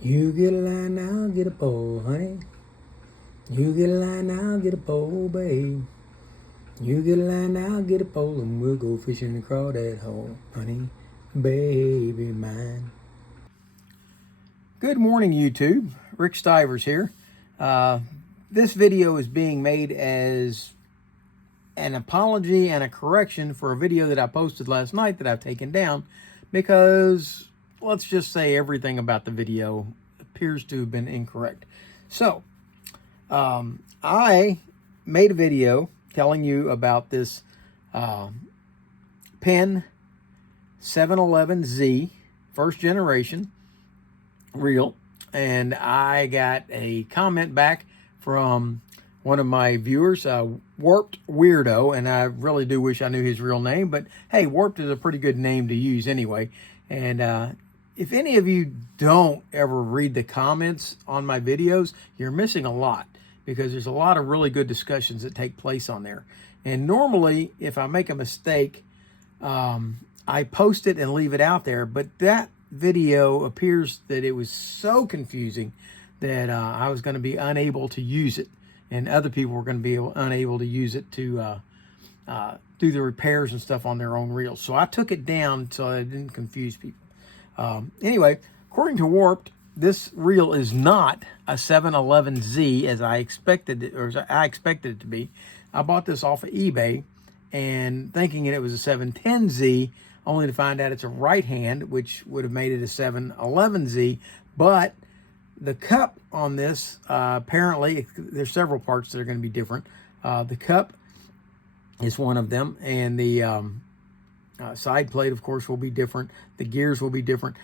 You get a line, I'll get a pole, honey. You get a line, I'll get a pole, babe. You get a line, I'll get a pole, and we'll go fishing and crawl that hole, honey, baby mine. Good morning, YouTube. Rick Stivers here. This video is being made as an apology and a correction for a video that I posted last night that I've taken down because, let's just say, everything about the video appears to have been incorrect. So, I made a video telling you about this Penn 711Z first generation reel, and I got a comment back from one of my viewers, Warped Weirdo, and I really do wish I knew his real name, but hey, Warped is a pretty good name to use anyway. And if any of you don't ever read the comments on my videos, you're missing a lot, because there's a lot of really good discussions that take place on there. And normally, if I make a mistake, I post it and leave it out there, but that video appears that it was so confusing that I was going to be unable to use it, and other people were going to be unable to use it to do the repairs and stuff on their own reels. So I took it down so I didn't confuse people. Anyway, according to Warped, this reel is not a 711Z as I expected it, or as I expected it to be. I bought this off of eBay and thinking it was a 710Z, only to find out it's a right hand, which would have made it a 711Z. But the cup on this, apparently, there's several parts that are going to be different. The cup is one of them, and the side plate, of course, will be different. The gears will be different.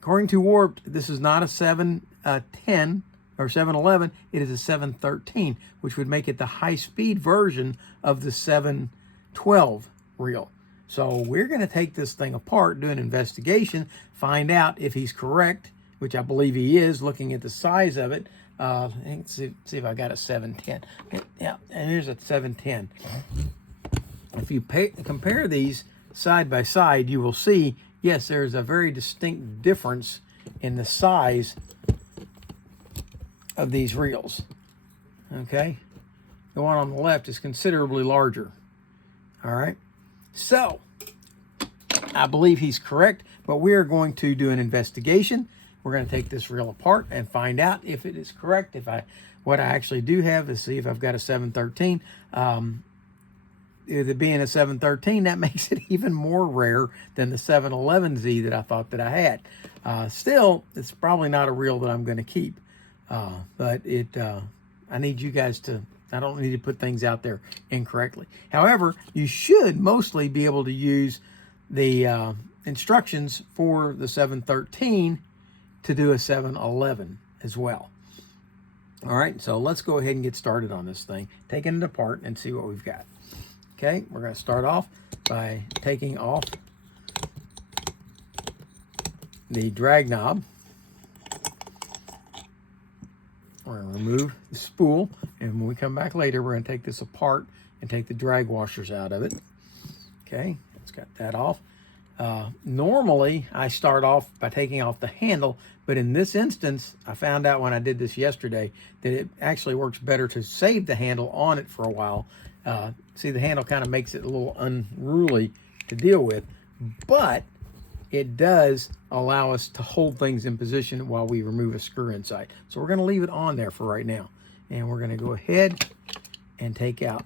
According to Warped, this is not a 710 or 711. It is a 713, which would make it the high-speed version of the 712 reel. So we're going to take this thing apart, do an investigation, find out if he's correct, which I believe he is, looking at the size of it. See if I got a 710. Yeah, and here's a 710. If you compare these side by side, you will see, yes, there's a very distinct difference in the size of these reels. Okay? The one on the left is considerably larger. All right? So, I believe he's correct, but we are going to do an investigation. We're going to take this reel apart and find out if it is correct. What I actually do have is see if I've got a 713. With it being a 713, that makes it even more rare than the 711Z that I thought that I had. Still, it's probably not a reel that I'm going to keep. But I need you guys to, I don't need to put things out there incorrectly. However, you should mostly be able to use the instructions for the 713 to do a 711 as well. All right, so let's go ahead and get started on this thing, taking it apart and see what we've got. Okay, we're going to start off by taking off the drag knob. We're going to remove the spool, and when we come back later, we're going to take this apart and take the drag washers out of it. Okay, let's get that off. Normally, I start off by taking off the handle, but in this instance, I found out when I did this yesterday that it actually works better to save the handle on it for a while. See, the handle kind of makes it a little unruly to deal with, but it does allow us to hold things in position while we remove a screw inside. So we're going to leave it on there for right now. And we're going to go ahead and take out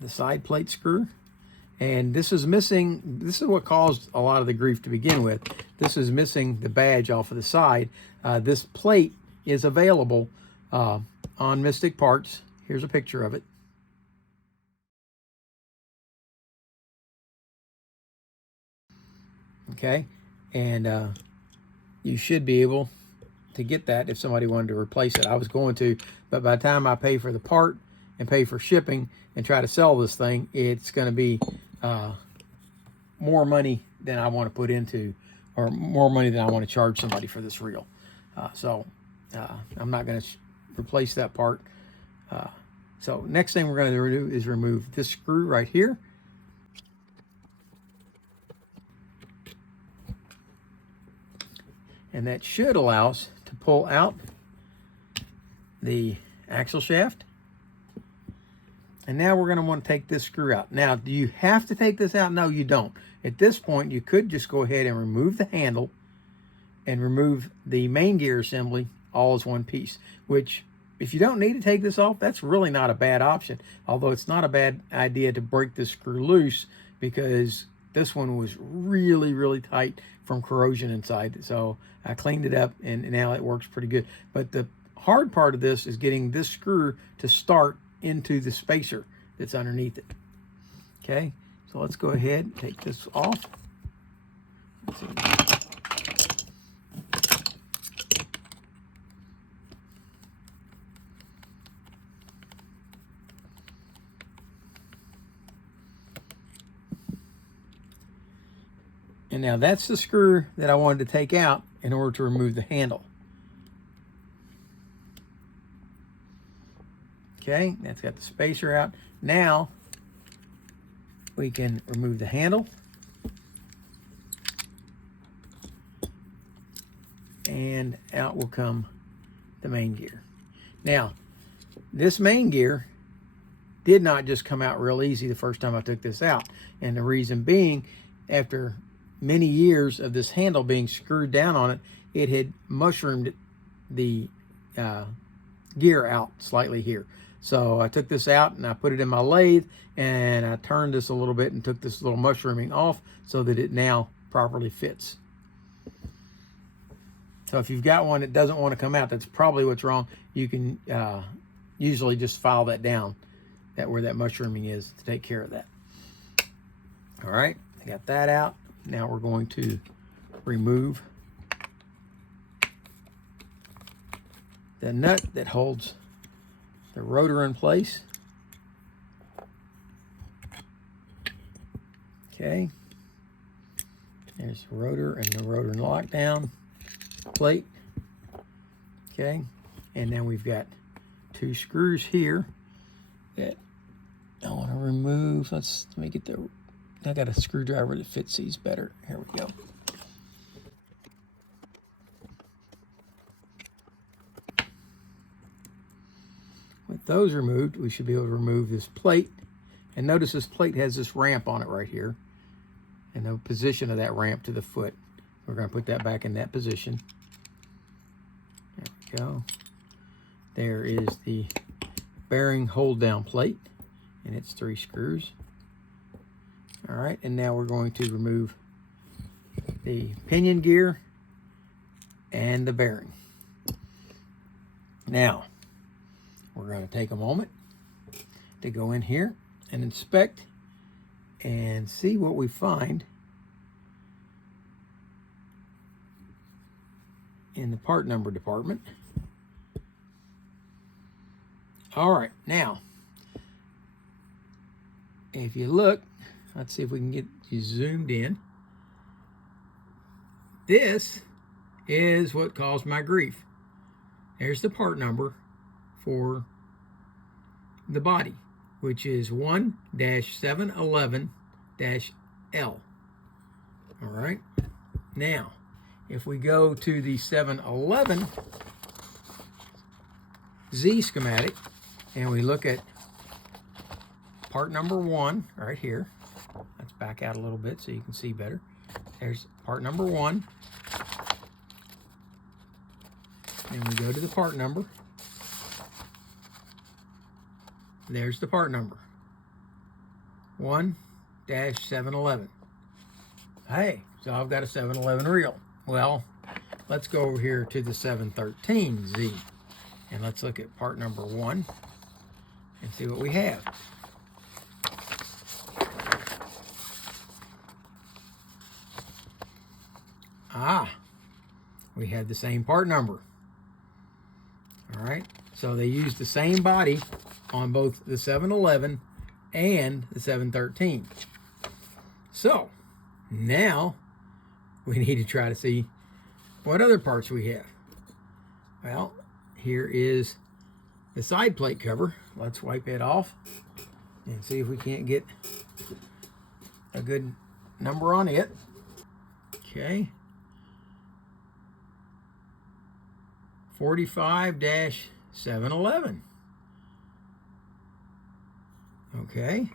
the side plate screw. And this is missing, this is what caused a lot of the grief to begin with. This is missing the badge off of the side. This plate is available on Mystic Parts. Here's a picture of it. Okay, and you should be able to get that if somebody wanted to replace it. I was going to, but by the time I pay for the part and pay for shipping and try to sell this thing, it's going to be more money than I want to put into, or more money than I want to charge somebody for this reel. So I'm not going to replace that part. So next thing we're going to do is remove this screw right here. And that should allow us to pull out the axle shaft. And now we're going to want to take this screw out. Now, do you have to take this out? No, you don't. At this point, you could just go ahead and remove the handle and remove the main gear assembly all as one piece, which, if you don't need to take this off, that's really not a bad option. Although it's not a bad idea to break this screw loose, because this one was really, really tight from corrosion inside. So I cleaned it up, and now it works pretty good. But the hard part of this is getting this screw to start into the spacer that's underneath it. Okay, so let's go ahead and take this off. Let's see. And now that's the screw that I wanted to take out in order to remove the handle. Okay, that's got the spacer out. Now we can remove the handle. And out will come the main gear. Now, this main gear did not just come out real easy the first time I took this out. And the reason being, after many years of this handle being screwed down on it, it had mushroomed the gear out slightly here. So I took this out and I put it in my lathe, and I turned this a little bit and took this little mushrooming off so that it now properly fits. So if you've got one that doesn't want to come out, that's probably what's wrong. You can usually just file that down, that where that mushrooming is, to take care of that. All right, I got that out. Now we're going to remove the nut that holds the rotor in place. Okay, there's the rotor and the rotor lockdown plate. Okay, and now we've got two screws here that I want to remove. Let me get the, I got a screwdriver that fits these better. Here we go. With those removed, we should be able to remove this plate. And notice this plate has this ramp on it right here, and the position of that ramp to the foot. We're going to put that back in that position. There we go. There is the bearing hold down plate, and it's 3 screws. All right, and now we're going to remove the pinion gear and the bearing. Now, we're going to take a moment to go in here and inspect and see what we find in the part number department. All right, now, if you look, let's see if we can get you zoomed in. This is what caused my grief. There's the part number for the body, which is 1-711-L. All right. Now, if we go to the 711 Z schematic and we look at part number 1 right here, let's back out a little bit so you can see better. There's part number 1. And we go to the part number. There's the part number. 1-711. Hey, so I've got a 711 reel. Well, let's go over here to the 713Z. And let's look at part number 1 and see what we have. Ah, we had the same part number. All right, so they used the same body on both the 711 and the 713. So now we need to try to see what other parts we have. Well, here is the side plate cover. Let's wipe it off and see if we can't get a good number on it. Okay. 45-711. Okay.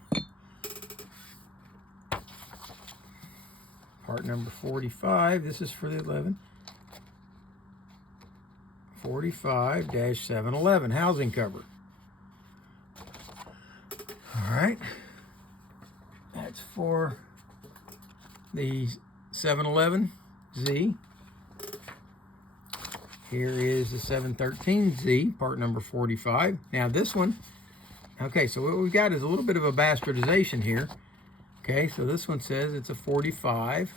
Part number 45. This is for the 11. 45-711 housing cover. All right. That's for the 711Z. Here is the 713Z, part number 45. Now this one, okay, so what we've got is a little bit of a bastardization here. Okay, so this one says it's a 45.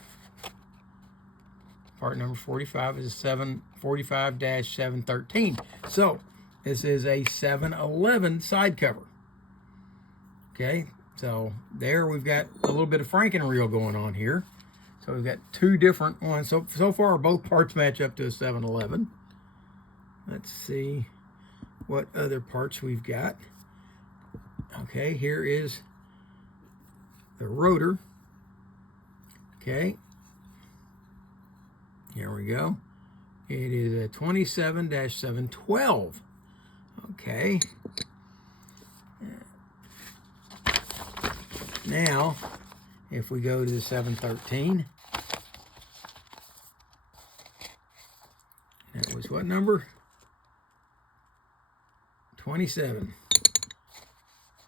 Part number 45 is a 45-713. So this is a 711 side cover. Okay, so there we've got a little bit of Franken reel going on here. So we've got two different ones. So far both parts match up to a 711. Let's see what other parts we've got. Okay, here is the rotor. Okay, here we go. It is a 27-712. Okay. Now, if we go to the 713, that was what number? 27.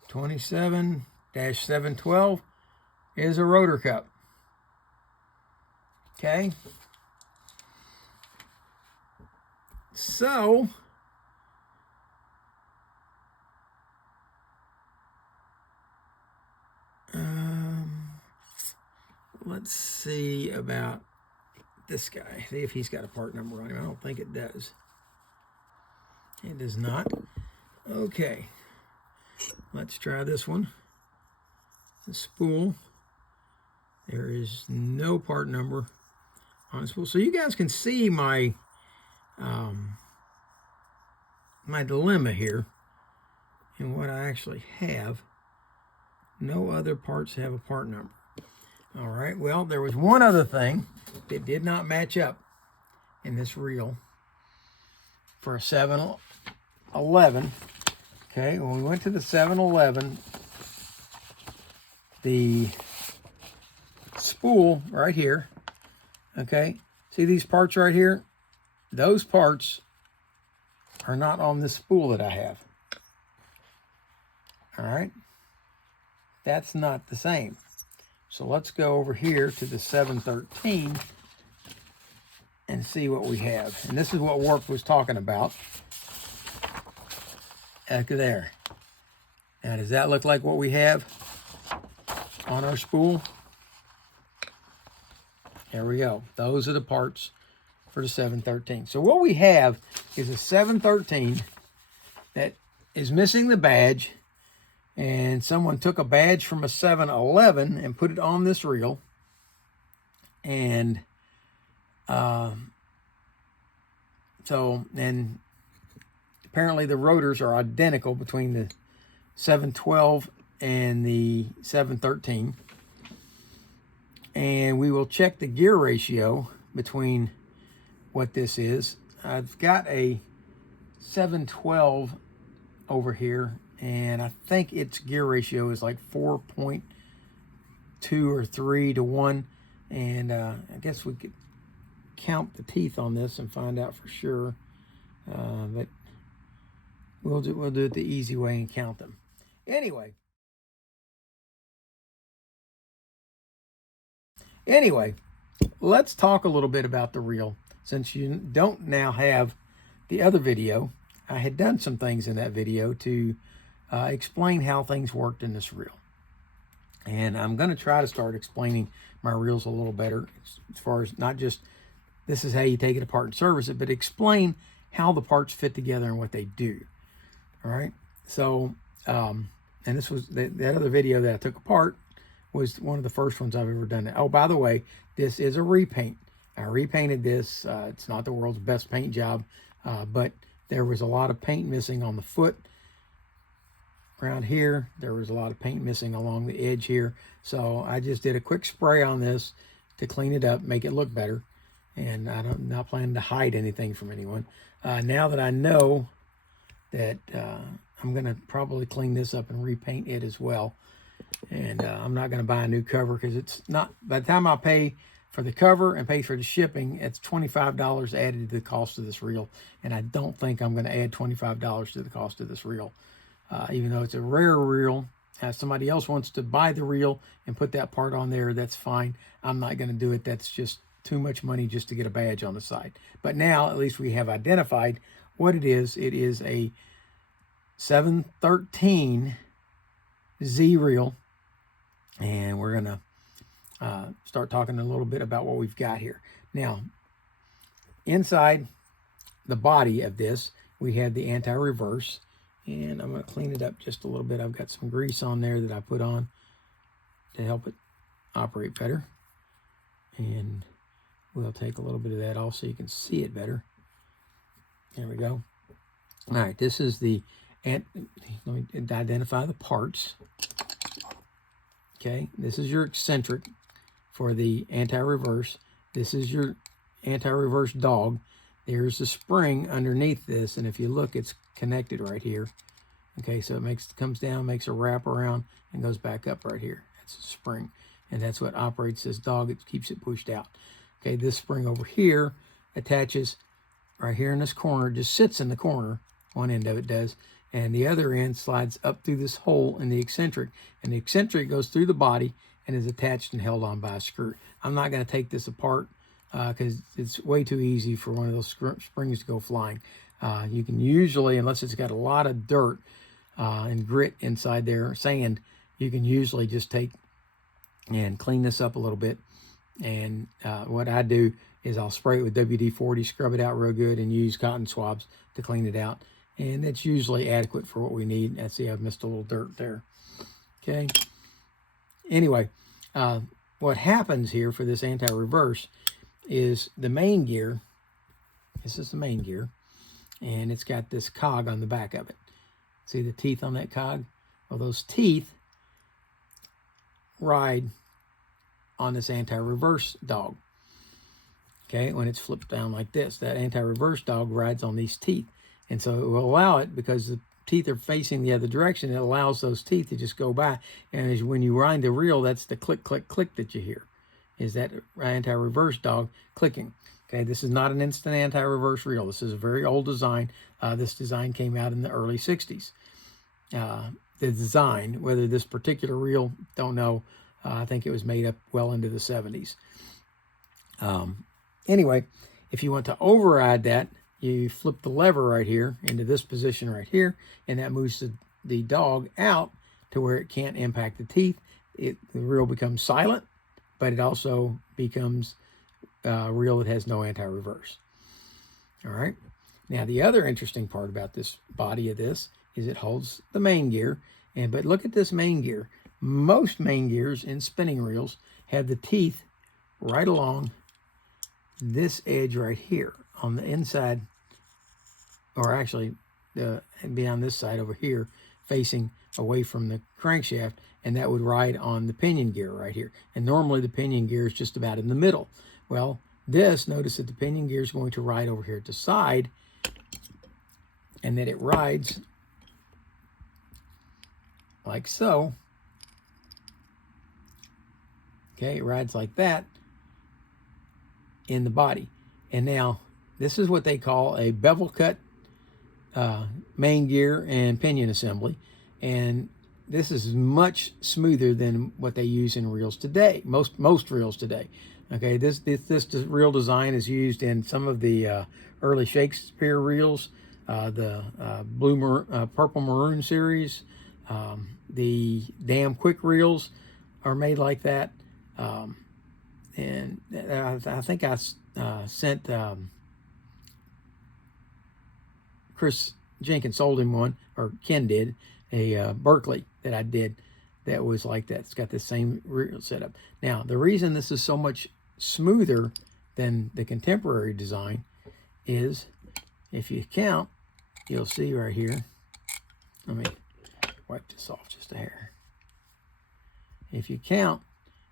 27-712 is a rotor cup. Okay. So, let's see about this guy. See if he's got a part number on him. I don't think it does. It does not. Okay. Let's try this one. The spool. There is no part number on the spool. So you guys can see my my dilemma here and what I actually have. No other parts have a part number. All right, well, there was one other thing that did not match up in this reel for a 711. Okay, when we went to the 711, the spool right here, okay, see these parts right here? Those parts are not on this spool that I have. All right, that's not the same. So let's go over here to the 713 and see what we have. And this is what Warp was talking about. Look at there. Now, does that look like what we have on our spool? There we go. Those are the parts for the 713. So what we have is a 713 that is missing the badge, and someone took a badge from a 711 and put it on this reel, and and apparently the rotors are identical between the 712 and the 713, and we will check the gear ratio between what this is. I've got a 712 over here, and I think its gear ratio is like 4.2 or 3 to 1. And I guess we could count the teeth on this and find out for sure. But we'll do it the easy way and count them. Anyway, let's talk a little bit about the reel. Since you don't now have the other video, I had done some things in that video to explain how things worked in this reel. And I'm going to try to start explaining my reels a little better, as far as not just this is how you take it apart and service it, but explain how the parts fit together and what they do. All right. So, and this was that other video that I took apart was one of the first ones I've ever done. Oh, by the way, this is a repaint. I repainted this. It's not the world's best paint job, but there was a lot of paint missing on the foot. Around here, there was a lot of paint missing along the edge here. So I just did a quick spray on this to clean it up, make it look better. and I'm not planning to hide anything from anyone. Now that I know that I'm going to probably clean this up and repaint it as well. And I'm not going to buy a new cover because it's not, by the time I pay for the cover and pay for the shipping, it's $25 added to the cost of this reel. And I don't think I'm going to add $25 to the cost of this reel. Even though it's a rare reel, if somebody else wants to buy the reel and put that part on there, that's fine. I'm not going to do it. That's just too much money just to get a badge on the side. But now at least we have identified what it is. It is a 713 Z reel. And we're going to start talking a little bit about what we've got here. Now, inside the body of this, we have the anti-reverse. And I'm going to clean it up just a little bit. I've got some grease on there that I put on to help it operate better. And we'll take a little bit of that off so you can see it better. There we go. All right, this is the, let me identify the parts. Okay, this is your eccentric for the anti-reverse. This is your anti-reverse dog. There's the spring underneath this, and if you look, it's connected right here. Okay, so it comes down, makes a wrap around, and goes back up right here. That's a spring, and that's what operates this dog. It keeps it pushed out. Okay, this spring over here attaches right here in this corner, just sits in the corner. One end of it does. And the other end slides up through this hole in the eccentric. And the eccentric goes through the body and is attached and held on by a screw. I'm not going to take this apart because it's way too easy for one of those springs to go flying. You can usually, unless it's got a lot of dirt and grit inside there, sand, you can usually just take and clean this up a little bit. And what I do is I'll spray it with WD-40, scrub it out real good, and use cotton swabs to clean it out. And it's usually adequate for what we need. I see I've missed a little dirt there. Okay. Anyway, what happens here for this anti-reverse is the main gear. This is the main gear. And it's got this cog on the back of it. See the teeth on that cog? Well, those teeth ride on this anti-reverse dog. Okay, when it's flipped down like this, that anti-reverse dog rides on these teeth. And so it will allow it, because the teeth are facing the other direction, it allows those teeth to just go by. And when you wind the reel, that's the click, click, click that you hear, is that anti-reverse dog clicking. Okay, this is not an instant anti-reverse reel. This is a very old design. This design came out in the early 60s. The design, whether this particular reel, don't know. I think it was made up well into the 70s. Anyway, if you want to override that, you flip the lever right here into this position right here, and that moves the dog out to where it can't impact the teeth. The reel becomes silent, but it also becomes a reel that has no anti-reverse. All right. Now, the other interesting part about this body of this is it holds the main gear. But look at this main gear. Most main gears in spinning reels have the teeth right along this edge right here on the inside, or actually be on this side over here, facing away from the crankshaft, and that would ride on the pinion gear right here. And normally the pinion gear is just about in the middle. Well, notice that the pinion gear is going to ride over here at the side, and that it rides like so. Okay, it rides like that in the body. And now, this is what they call a bevel cut main gear and pinion assembly. And this is much smoother than what they use in reels today, most reels today. Okay, this reel design is used in some of the early Shakespeare reels, the purple maroon series, the damn quick reels are made like that. And I think I sent Chris Jenkins, sold him one, or Ken did, a Berkeley that I did that was like that. It's got the same reel setup. Now, the reason this is so much smoother than the contemporary design is, if you count, you'll see right here. Let me wipe this off just a hair. If you count,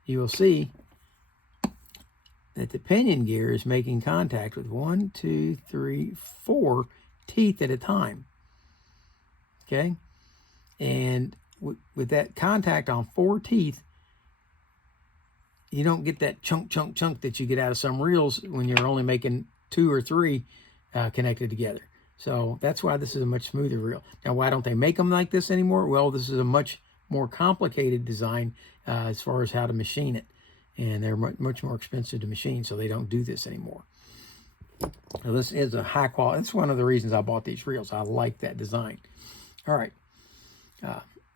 you will see that the pinion gear is making contact with 1, 2, 3, 4 teeth at a time. Okay? And with that contact on 4 teeth, you don't get that chunk that you get out of some reels when you're only making 2 or 3 connected together. So that's why this is a much smoother reel. Now, why don't they make them like this anymore? Well, this is a much more complicated design as far as how to machine it. And they're much more expensive to machine, so they don't do this anymore. So this is a high quality. That's one of the reasons I bought these reels. I like that design. All right.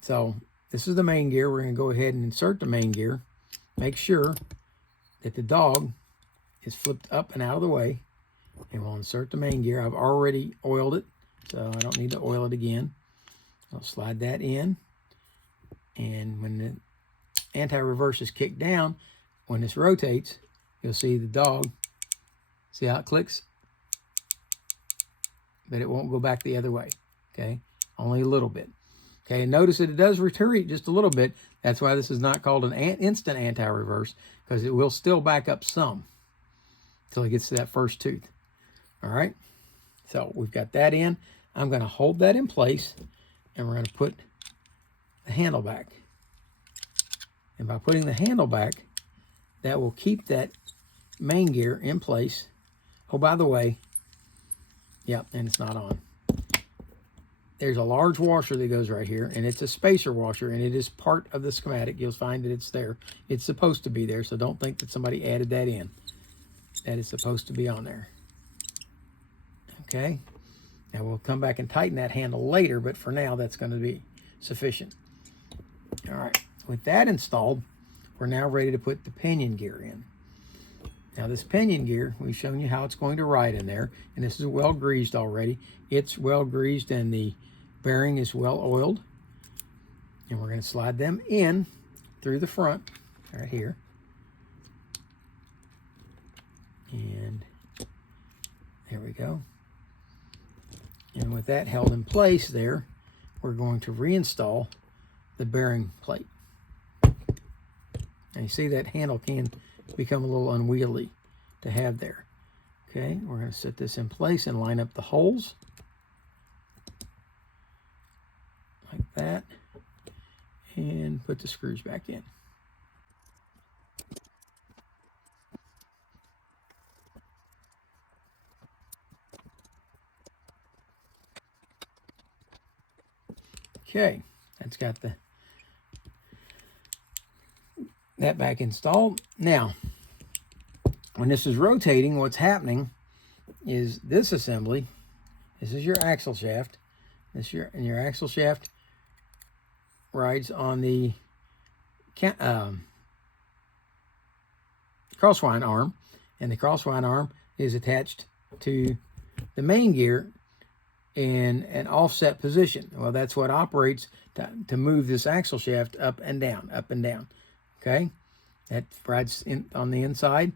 So this is the main gear. We're going to go ahead and insert the main gear. Make sure that the dog is flipped up and out of the way. And we'll insert the main gear. I've already oiled it, so I don't need to oil it again. I'll slide that in. And when the anti-reverse is kicked down, when this rotates, you'll see the dog. See how it clicks? But it won't go back the other way, okay? Only a little bit. Okay, and notice that it does retreat just a little bit. That's why this is not called an instant anti-reverse, because it will still back up some until it gets to that first tooth. All right, so we've got that in. I'm going to hold that in place, and we're going to put the handle back. And by putting the handle back, that will keep that main gear in place. Oh, by the way, yep, and it's not on. There's a large washer that goes right here, and it's a spacer washer, and it is part of the schematic. You'll find that it's there. It's supposed to be there, so don't think that somebody added that in. That is supposed to be on there. Okay? Now we'll come back and tighten that handle later, but for now, that's going to be sufficient. All right. With that installed, we're now ready to put the pinion gear in. Now this pinion gear, we've shown you how it's going to ride in there, and this is well greased already. It's well greased and the bearing is well oiled. And we're going to slide them in through the front, right here. And there we go. And with that held in place there, we're going to reinstall the bearing plate. And you see that handle can become a little unwieldy to have there. Okay, we're going to set this in place and line up the holes like that, and put the screws back in. Okay, that's got that back installed. Now, when this is rotating, what's happening is this assembly, this is your axle shaft. Your axle shaft rides on the crosswind arm, and the crosswind arm is attached to the main gear in an offset position. Well, that's what operates to move this axle shaft up and down, up and down. Okay, that rides on the inside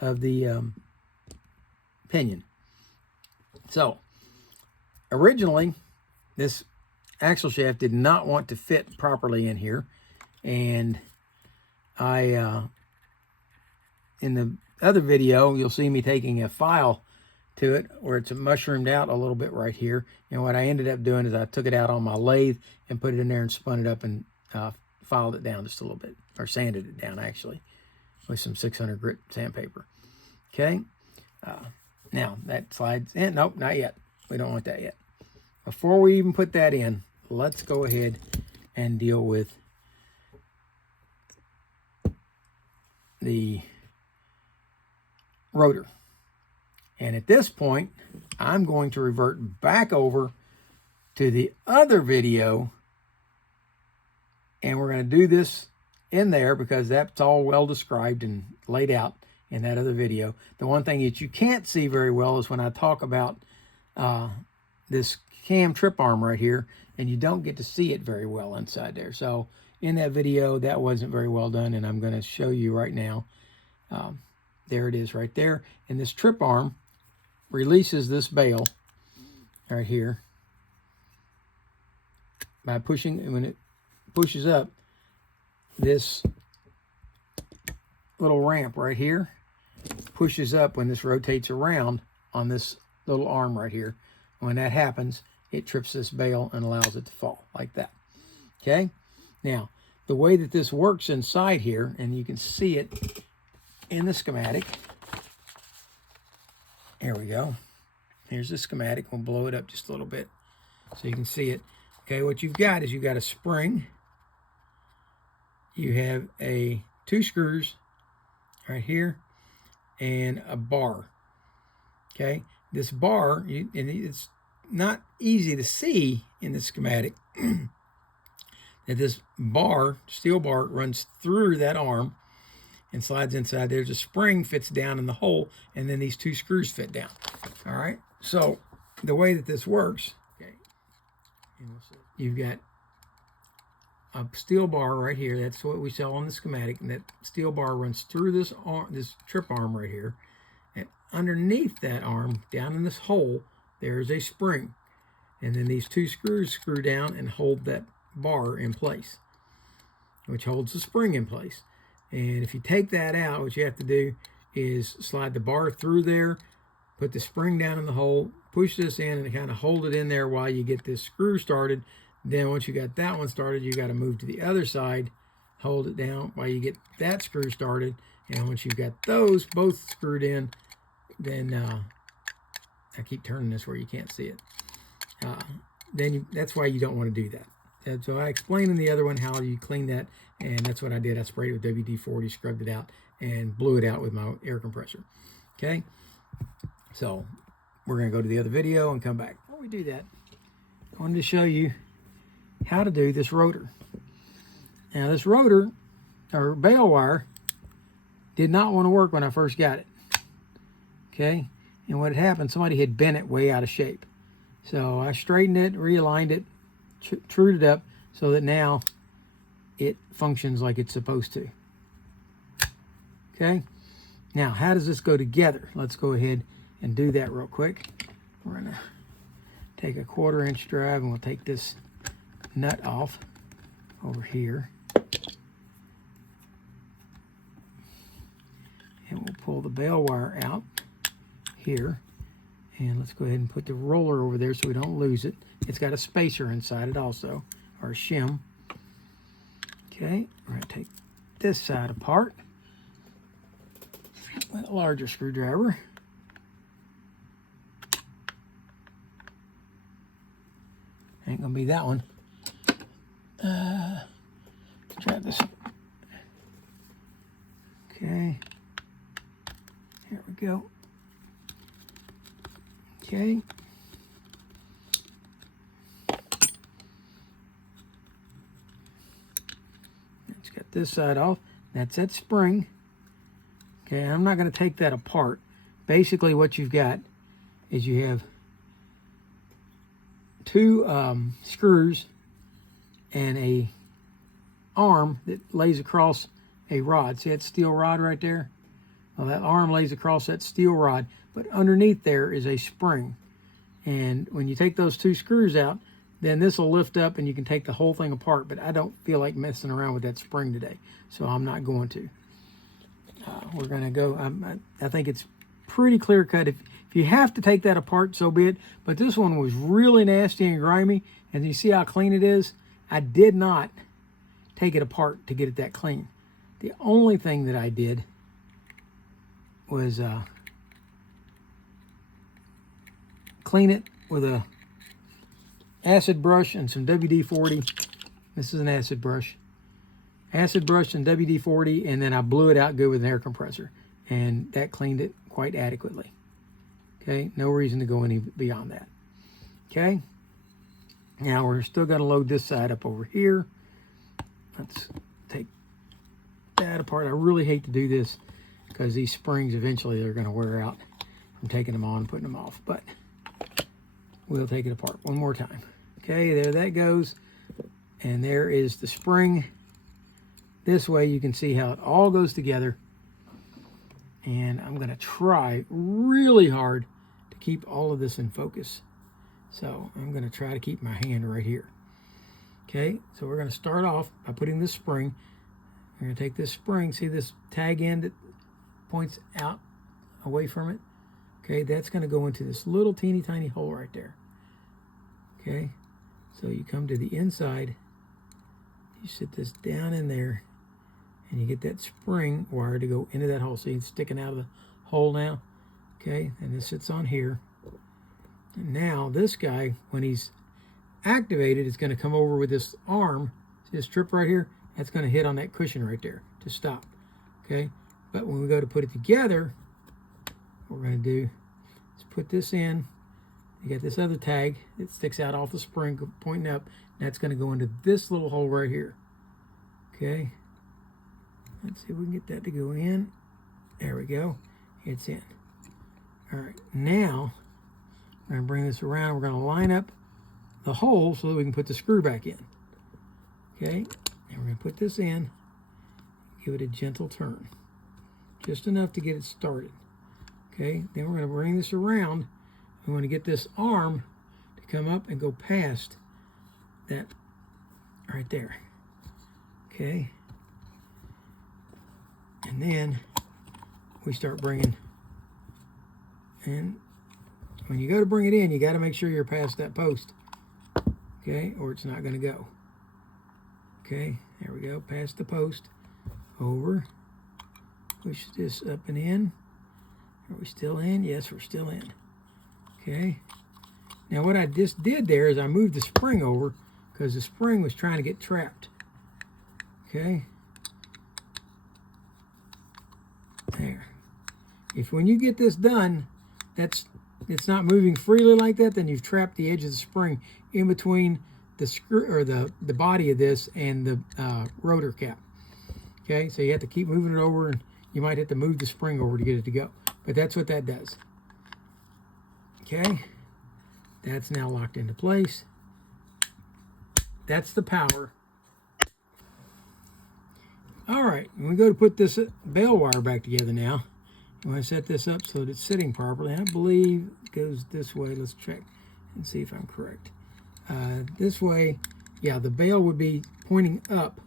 of the pinion. So originally this axle shaft did not want to fit properly in here, and I in the other video you'll see me taking a file to it where it's mushroomed out a little bit right here, and what I ended up doing is I took it out on my lathe and put it in there and spun it up and filed it down just a little bit, or sanded it down actually with some 600 grit sandpaper. Okay, now that slides in. Nope, not yet. We don't want that yet. Before we even put that in, let's go ahead and deal with the rotor. And at this point, I'm going to revert back over to the other video, and we're going to do this in there because that's all well described and laid out in that other video. The one thing that you can't see very well is when I talk about this cam trip arm right here, and you don't get to see it very well inside there. So in that video, that wasn't very well done, and I'm going to show you right now. There it is right there. And this trip arm releases this bail right here by pushing, and when it pushes up, this little ramp right here pushes up when this rotates around on this little arm right here. When that happens, it trips this bail and allows it to fall like that. Okay? Now, the way that this works inside here, and you can see it in the schematic. There we go. Here's the schematic. We'll blow it up just a little bit so you can see it. Okay, what you've got is you've got a spring. You have two screws right here and a bar. Okay, this bar, and it's not easy to see in the schematic that this bar, steel bar, runs through that arm and slides inside. There's a spring fits down in the hole, and then these two screws fit down. All right, so the way that this works, okay, you've got a steel bar right here. That's what we sell on the schematic, and that steel bar runs through this arm, this trip arm right here, and underneath that arm, down in this hole, there's a spring, and then these two screws screw down and hold that bar in place, which holds the spring in place. And if you take that out, what you have to do is slide the bar through there, put the spring down in the hole, push this in, and kind of hold it in there while you get this screw started. Then once you got that one started, you got to move to the other side, hold it down while you get that screw started. And once you've got those both screwed in, then I keep turning this where you can't see it. That's why you don't want to do that. And so I explained in the other one how you clean that, and that's what I did. I sprayed it with WD-40, scrubbed it out, and blew it out with my air compressor. Okay, so we're going to go to the other video and come back. Before we do that, I wanted to show you how to do this rotor. Now this rotor, or bail wire, did not want to work when I first got it. Okay, and what had happened, somebody had bent it way out of shape. So I straightened it, realigned it, trued it up so that now it functions like it's supposed to. Okay, now how does this go together? Let's go ahead and do that real quick. We're gonna take a 1/4 inch drive and we'll take this nut off over here, and we'll pull the bail wire out here, and let's go ahead and put the roller over there so we don't lose it. It's got a spacer inside it also, or a shim. Okay, we're going to take this side apart with a larger screwdriver. Ain't going to be that one. Try this. Okay, here we go. Okay. Let's get this side off. That's that spring. Okay, I'm not going to take that apart. Basically what you've got is you have two screws and a arm that lays across a rod. See that steel rod right there? Well, that arm lays across that steel rod, but underneath there is a spring. And when you take those two screws out, then this will lift up and you can take the whole thing apart, but I don't feel like messing around with that spring today, so I'm not going to. We're going to go, I think it's pretty clear cut. If you have to take that apart, so be it, but this one was really nasty and grimy, and you see how clean it is? I did not take it apart to get it that clean. The only thing that I did was clean it with a acid brush and some WD-40. This is an acid brush. Acid brush and WD-40, and then I blew it out good with an air compressor, and that cleaned it quite adequately. Okay, no reason to go any beyond that. Okay, now we're still going to load this side up over here. Let's take that apart. I really hate to do this because these springs eventually they're going to wear out from taking them on and putting them off, but we'll take it apart one more time. Okay, there that goes, and there is the spring. This way you can see how it all goes together, and I'm going to try really hard to keep all of this in focus. So I'm going to try to keep my hand right here. Okay, so we're going to start off by putting this spring. We're going to take this spring, see this tag end that points out away from it. Okay, that's going to go into this little teeny tiny hole right there. Okay, so you come to the inside, you sit this down in there, and you get that spring wire to go into that hole. See, it's sticking out of the hole now. Okay, and this sits on here. And now this guy, when he's activated, it's going to come over with this arm. See this strip right here? That's going to hit on that cushion right there to stop. Okay, but when we go to put it together, what we're going to do is put this in. You got this other tag that sticks out off the spring pointing up. That's going to go into this little hole right here. Okay, let's see if we can get that to go in. There we go. It's in. All right, now we're going to bring this around. We're going to line up the hole so that we can put the screw back in. Okay, and we're going to put this in. Give it a gentle turn, just enough to get it started. Okay, then we're going to bring this around. We want to get this arm to come up and go past that right there. Okay, and then we start bringing in. When you go to bring it in, you got to make sure you're past that post. Okay, or it's not going to go. Okay, there we go, past the post. Over. Push this up and in. Are we still in? Yes, we're still in. Okay. Now what I just did there is I moved the spring over because the spring was trying to get trapped. Okay. There. If when you get this done, it's not moving freely like that, then you've trapped the edge of the spring in between the screw or the body of this and the rotor cap. Okay, so you have to keep moving it over, and you might have to move the spring over to get it to go. But that's what that does. Okay, that's now locked into place. That's the power. All right, when we go to put this bail wire back together now, you want to set this up so that it's sitting properly. I believe it goes this way. Let's check and see if I'm correct. This way, yeah, the bail would be pointing up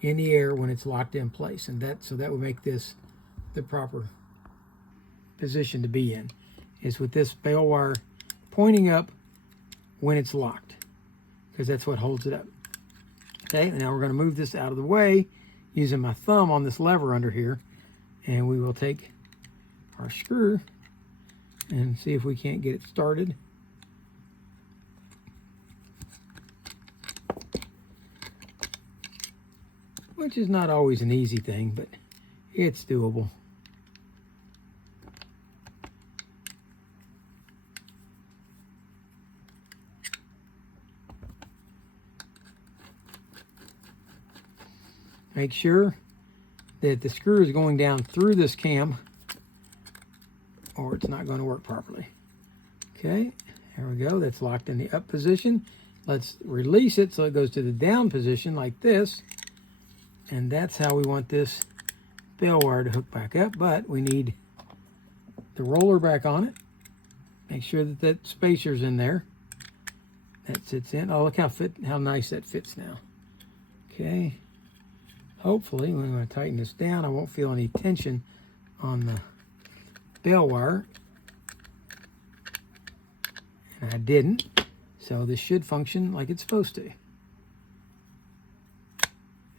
in the air when it's locked in place, and that would make this the proper position to be in, is with this bail wire pointing up when it's locked, because that's what holds it up. Okay, now we're going to move this out of the way using my thumb on this lever under here, and we will take our screw and see if we can't get it started. Which is not always an easy thing, but it's doable. Make sure that the screw is going down through this cam, or it's not going to work properly. Okay, there we go. That's locked in the up position. Let's release it so it goes to the down position like this. And that's how we want this bail wire to hook back up. But we need the roller back on it. Make sure that that spacer's in there. That sits in. Oh, look how nice that fits now. Okay. Hopefully, when I tighten this down, I won't feel any tension on the bail wire. And I didn't. So this should function like it's supposed to.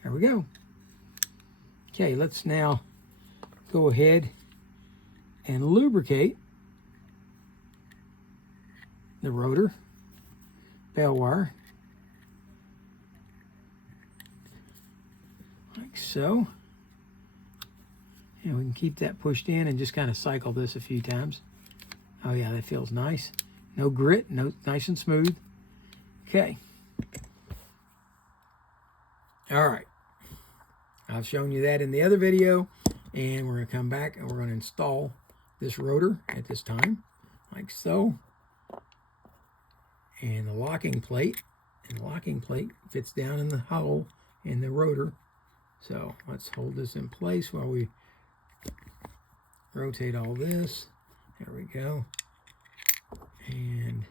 There we go. Okay, let's now go ahead and lubricate the rotor bail wire like so. And we can keep that pushed in and just kind of cycle this a few times. Oh yeah, that feels nice. No grit, nice and smooth. Okay. All right. I've shown you that in the other video, and we're going to come back and we're going to install this rotor at this time, like so. And the locking plate fits down in the hole in the rotor. So let's hold this in place while we rotate all this. There we go. And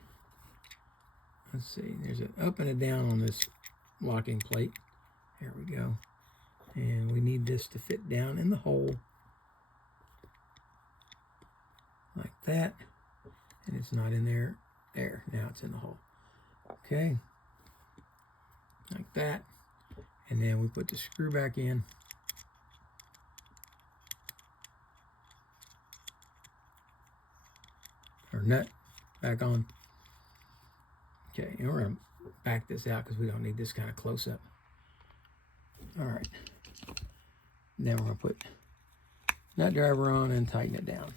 let's see, there's an up and a down on this locking plate. There we go. And we need this to fit down in the hole. like that. And it's not in there. There, now it's in the hole. Okay, like that. And then we put the screw back in. Or nut back on. Okay, and we're going to back this out because we don't need this kind of close up. All right. Then we're going to put nut driver on and tighten it down.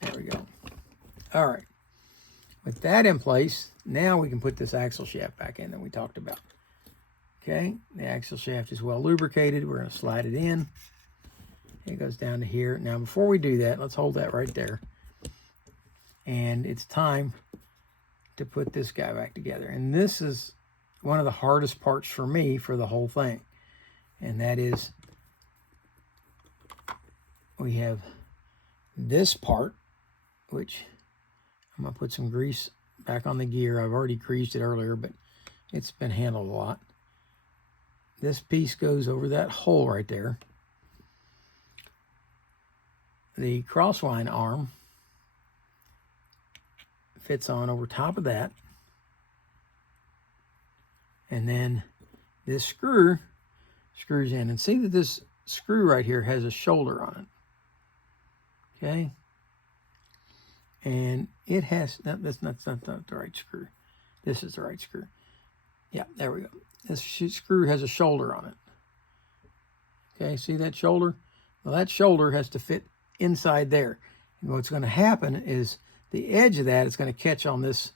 There we go. All right. With that in place, now we can put this axle shaft back in that we talked about. Okay, the axle shaft is well lubricated. We're going to slide it in. It goes down to here. Now, before we do that, let's hold that right there. And it's time to put this guy back together. And this is one of the hardest parts for me for the whole thing. And that is, we have this part, which I'm going to put some grease back on the gear. I've already greased it earlier, but it's been handled a lot. This piece goes over that hole right there. The crosswind arm fits on over top of that. And then this screw screws in. And see that this screw right here has a shoulder on it. Okay? And it has, that's not the right screw. This is the right screw. Yeah, there we go. This screw has a shoulder on it. Okay, see that shoulder? Well, that shoulder has to fit inside there. And what's going to happen is the edge of that is going to catch on this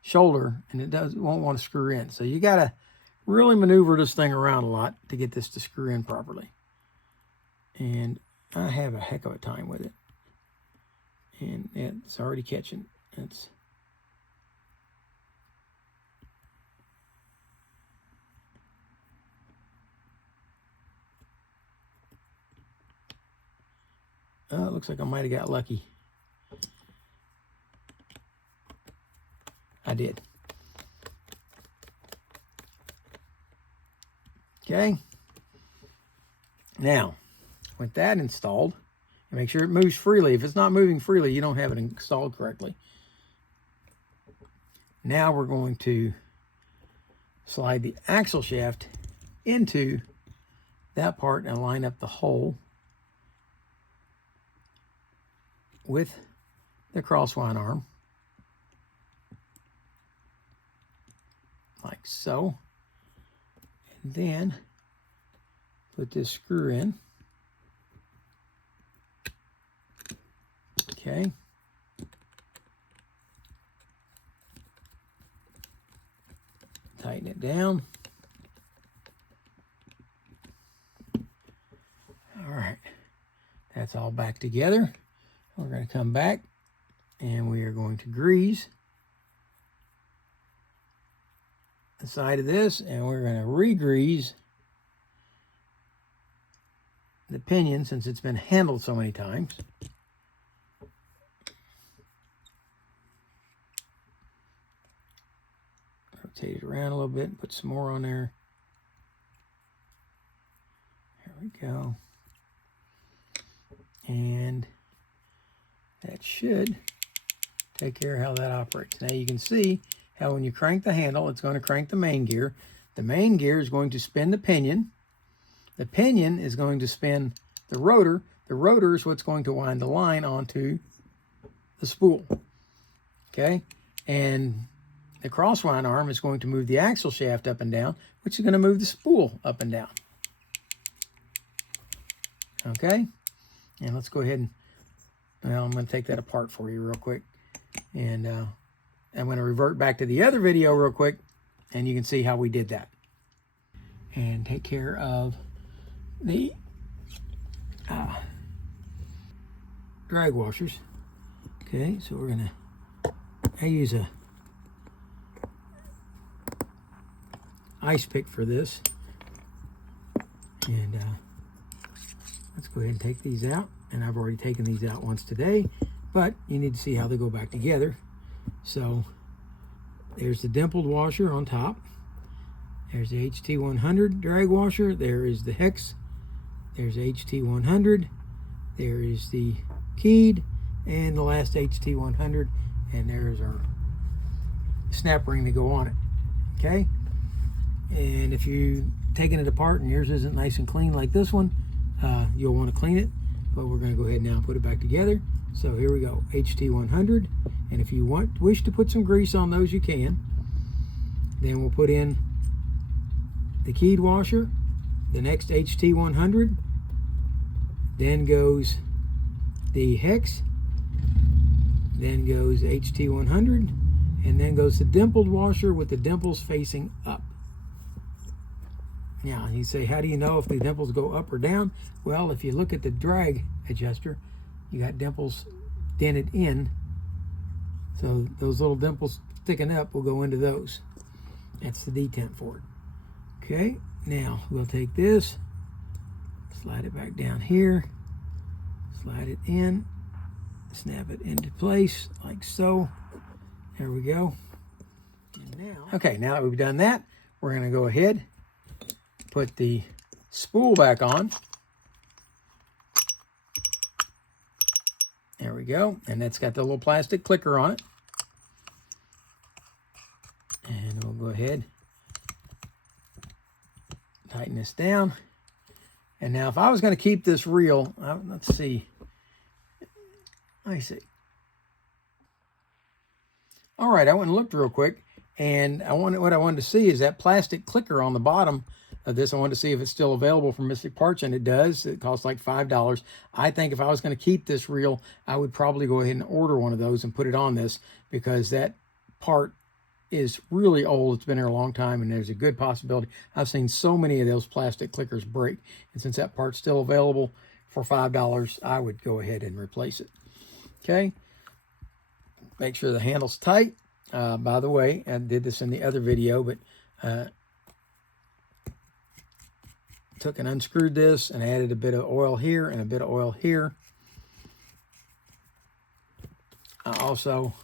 shoulder, and it won't want to screw in. So you got to really maneuver this thing around a lot to get this to screw in properly. And I have a heck of a time with it. And it's already catching. It's it looks like I might have got lucky. I did. Okay. Now, with that installed, make sure it moves freely. If it's not moving freely, you don't have it installed correctly. Now we're going to slide the axle shaft into that part and line up the hole with the crosswind arm, like so. And then put this screw in. Okay. Tighten it down. All right. That's all back together. We're going to come back and we are going to grease the side of this, and we're going to re-grease the pinion since it's been handled so many times. Rotate it around a little bit and put some more on there. There we go. And that should take care of how that operates. Now you can see how when you crank the handle, it's going to crank the main gear. The main gear is going to spin the pinion. The pinion is going to spin the rotor. The rotor is what's going to wind the line onto the spool. Okay? And the crosswind arm is going to move the axle shaft up and down, which is going to move the spool up and down. Okay? And let's go ahead and, well, I'm going to take that apart for you real quick. And I'm going to revert back to the other video real quick, and you can see how we did that. And take care of the drag washers. Okay, so we're going to, I use a ice pick for this. And let's go ahead and take these out. And I've already taken these out once today, but you need to see how they go back together. So there's the dimpled washer on top. There's the HT100 drag washer. There is the hex. There's HT100. There is the keyed, and the last HT100, and there's our snap ring to go on it. Okay, and if you're taking it apart and yours isn't nice and clean like this one, you'll want to clean it, but we're going to go ahead now and put it back together. So here we go, HT100, and if you wish to put some grease on those, you can. Then we'll put in the keyed washer, the next HT100, then goes the hex, then goes HT100, and then goes the dimpled washer with the dimples facing up. Now, you say, how do you know if the dimples go up or down? Well, if you look at the drag adjuster, you got dimples dented in, so those little dimples sticking up will go into those. That's the detent for it. Okay, now we'll take this, slide it back down here, slide it in, snap it into place like so. There we go. And now, okay, now that we've done that, we're going to go ahead, put the spool back on. There we go. And that's got the little plastic clicker on it. And we'll go ahead, tighten this down. And now if I was going to keep this reel, let's see. I see. All right, I went and looked real quick, and what I wanted to see is that plastic clicker on the bottom of this. I wanted to see if it's still available from Mystic Parts, and it does. It costs like $5. I think if I was going to keep this reel, I would probably go ahead and order one of those and put it on this, because that part is really old. It's been there a long time, and there's a good possibility. I've seen so many of those plastic clickers break, and since that part's still available for $5, I would go ahead and replace it. Okay, make sure the handle's tight. By the way, I did this in the other video, but took and unscrewed this and added a bit of oil here and a bit of oil here. I also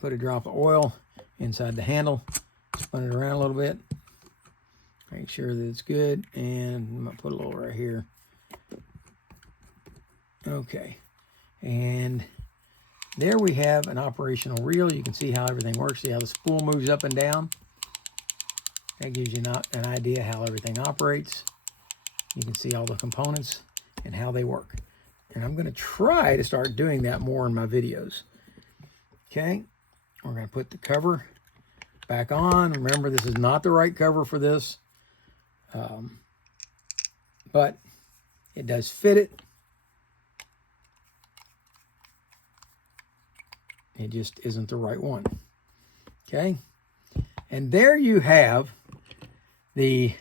put a drop of oil inside the handle, spun it around a little bit, make sure that it's good, and I'm going to put a little right here. Okay, and there we have an operational reel. You can see how everything works. See how the spool moves up and down. That gives you an idea how everything operates. You can see all the components and how they work. And I'm going to try to start doing that more in my videos. Okay, we're going to put the cover back on. Remember, this is not the right cover for this, but it does fit it. It just isn't the right one. Okay, and there you have the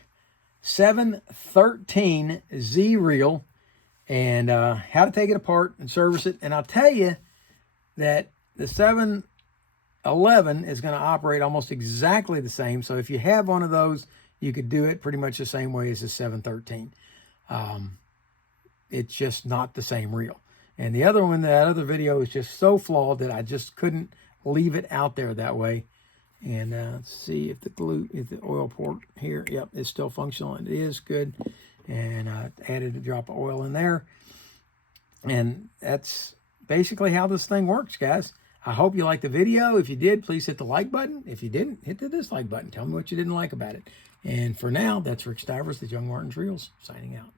713Z reel, and how to take it apart and service it. And I'll tell you that the 711 is going to operate almost exactly the same. So if you have one of those, you could do it pretty much the same way as the 713. It's just not the same reel. And the other one, that other video, is just so flawed that I just couldn't leave it out there that way. And let's see if the oil port here, yep, it's still functional, and it is good. And I added a drop of oil in there. And that's basically how this thing works, guys. I hope you liked the video. If you did, please hit the like button. If you didn't, hit the dislike button. Tell me what you didn't like about it. And for now, that's Rick Stivers, the Young Martin's Reels, signing out.